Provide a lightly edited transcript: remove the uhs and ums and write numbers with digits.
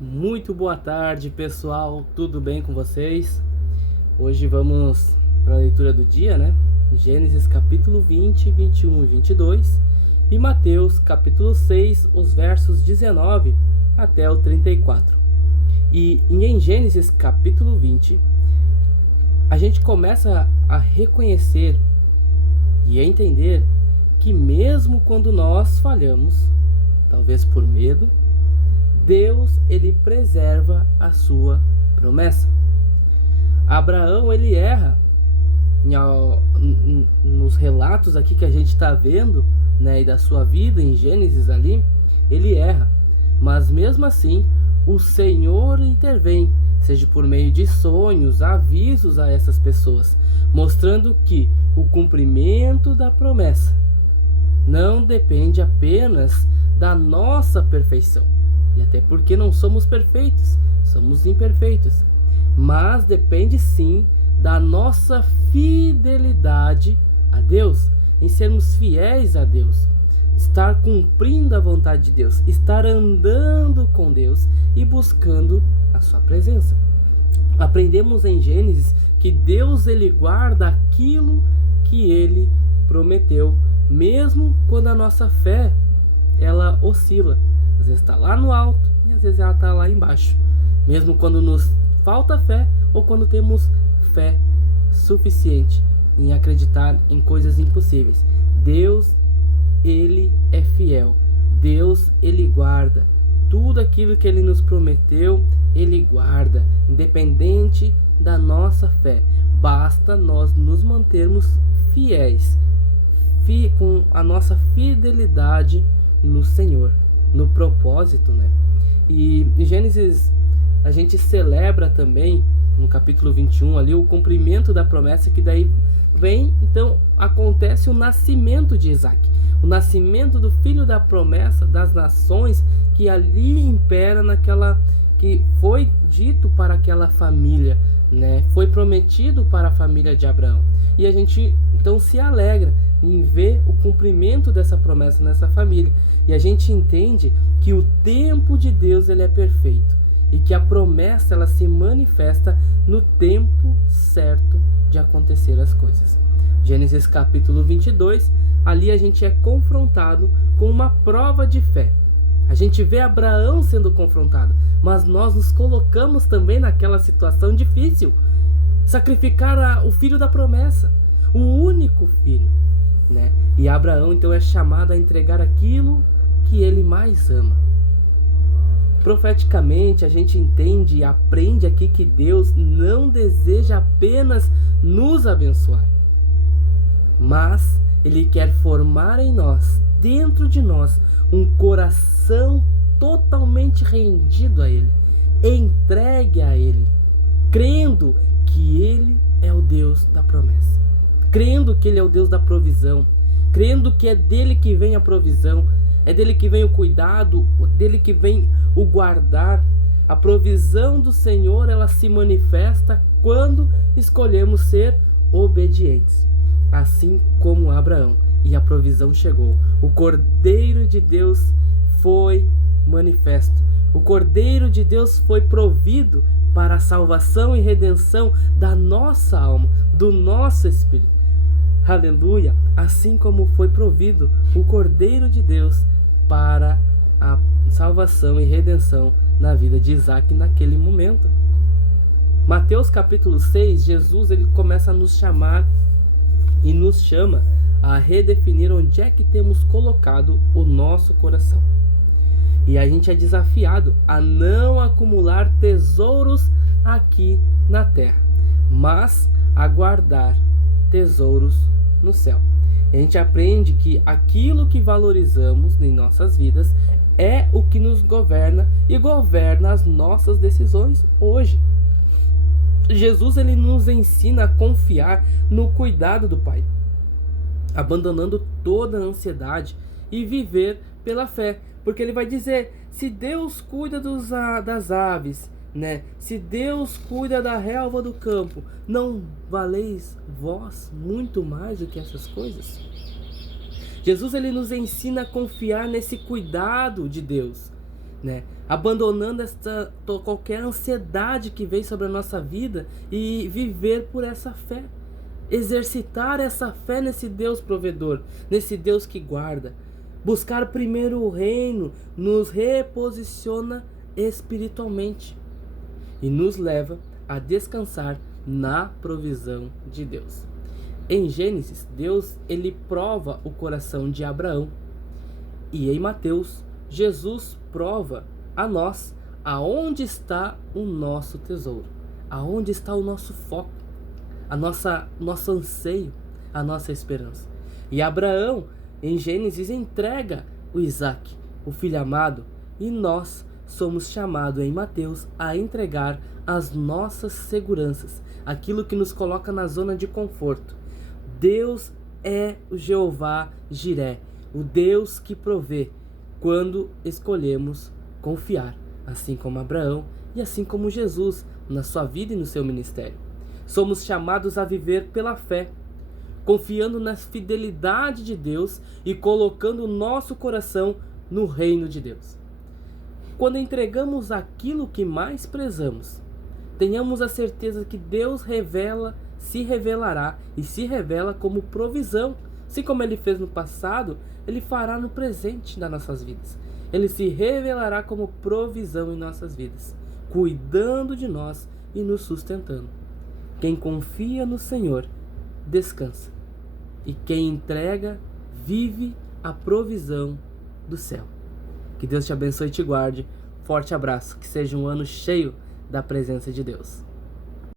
Muito boa tarde, pessoal. Tudo bem com vocês? Hoje vamos para a leitura do dia, né? Gênesis capítulo 20, 21 e 22 e Mateus capítulo 6, os versos 19 até o 34. E em Gênesis capítulo 20, a gente começa a reconhecer e a entender que mesmo quando nós falhamos, talvez por medo, Deus, ele preserva a sua promessa. Abraão, ele erra nos relatos aqui que a gente está vendo, né, e da sua vida em Gênesis ali, ele erra. Mas mesmo assim, o Senhor intervém, seja por meio de sonhos, avisos a essas pessoas, mostrando que o cumprimento da promessa não depende apenas da nossa perfeição. E até porque não somos perfeitos, somos imperfeitos. Mas depende sim da nossa fidelidade a Deus, em sermos fiéis a Deus, estar cumprindo a vontade de Deus, estar andando com Deus e buscando a sua presença. Aprendemos em Gênesis que Deus, ele guarda aquilo que ele prometeu, mesmo quando a nossa fé ela oscila. Às vezes está lá no alto e às vezes ela está lá embaixo. Mesmo quando nos falta fé ou quando temos fé suficiente em acreditar em coisas impossíveis. Deus, ele é fiel. Deus, ele guarda. Tudo aquilo que ele nos prometeu, ele guarda. Independente da nossa fé. Basta nós nos mantermos fiéis. Com a nossa fidelidade no Senhor, no propósito, né? E em Gênesis a gente celebra também, no capítulo 21 ali, o cumprimento da promessa, que daí vem, então acontece o nascimento de Isaac, o nascimento do filho da promessa das nações, que ali impera naquela, que foi dito para aquela família, né? Foi prometido para a família de Abraão. E a gente então se alegra em ver o cumprimento dessa promessa nessa família. E a gente entende que o tempo de Deus, ele é perfeito. E que a promessa, ela se manifesta no tempo certo de acontecer as coisas. Gênesis capítulo 22, ali a gente é confrontado com uma prova de fé. A gente vê Abraão sendo confrontado, mas nós nos colocamos também naquela situação difícil. Sacrificar o filho da promessa, o único filho, né? E Abraão então é chamado a entregar aquilo que ele mais ama. Profeticamente a gente entende e aprende aqui que Deus não deseja apenas nos abençoar, mas ele quer formar em nós, dentro de nós, um coração totalmente rendido a ele, entregue a ele, crendo que ele é o Deus da promessa, crendo que ele é o Deus da provisão, crendo que é dele que vem a provisão, é dele que vem o cuidado, dele que vem o guardar. A provisão do Senhor, ela se manifesta quando escolhemos ser obedientes, assim como Abraão. E a provisão chegou. O Cordeiro de Deus foi manifesto. O Cordeiro de Deus foi provido para a salvação e redenção da nossa alma, do nosso espírito. Aleluia! Assim como foi provido o Cordeiro de Deus para a salvação e redenção na vida de Isaac naquele momento. Mateus capítulo 6, Jesus, ele começa a nos chamar e nos chama a redefinir onde é que temos colocado o nosso coração. E a gente é desafiado a não acumular tesouros aqui na terra, mas a guardar tesouros no céu. A gente aprende que aquilo que valorizamos em nossas vidas é o que nos governa e governa as nossas decisões hoje. Jesus, ele nos ensina a confiar no cuidado do Pai, abandonando toda a ansiedade e viver pela fé, porque ele vai dizer: se Deus cuida das aves, né? Se Deus cuida da relva do campo, não valeis vós muito mais do que essas coisas? Jesus, ele nos ensina a confiar nesse cuidado de Deus, né? Abandonando qualquer ansiedade que vem sobre a nossa vida e viver por essa fé. Exercitar essa fé nesse Deus provedor, nesse Deus que guarda. Buscar primeiro o reino nos reposiciona espiritualmente e nos leva a descansar na provisão de Deus. Em Gênesis, Deus ele prova o coração de Abraão. E em Mateus, Jesus prova a nós aonde está o nosso tesouro, aonde está o nosso foco, nosso anseio, a nossa esperança. E Abraão, em Gênesis, entrega o Isaac, o filho amado, e nós somos chamados em Mateus a entregar as nossas seguranças, aquilo que nos coloca na zona de conforto. Deus é o Jeová Jiré, o Deus que provê, quando escolhemos confiar, assim como Abraão e assim como Jesus, na sua vida e no seu ministério. Somos chamados a viver pela fé, confiando na fidelidade de Deus e colocando o nosso coração no reino de Deus. Quando entregamos aquilo que mais prezamos, tenhamos a certeza que Deus se revelará e se revela como provisão. Assim como Ele fez no passado, Ele fará no presente das nossas vidas. Ele se revelará como provisão em nossas vidas, cuidando de nós e nos sustentando. Quem confia no Senhor, descansa. E quem entrega, vive a provisão do céu. Que Deus te abençoe e te guarde. Forte abraço. Que seja um ano cheio da presença de Deus.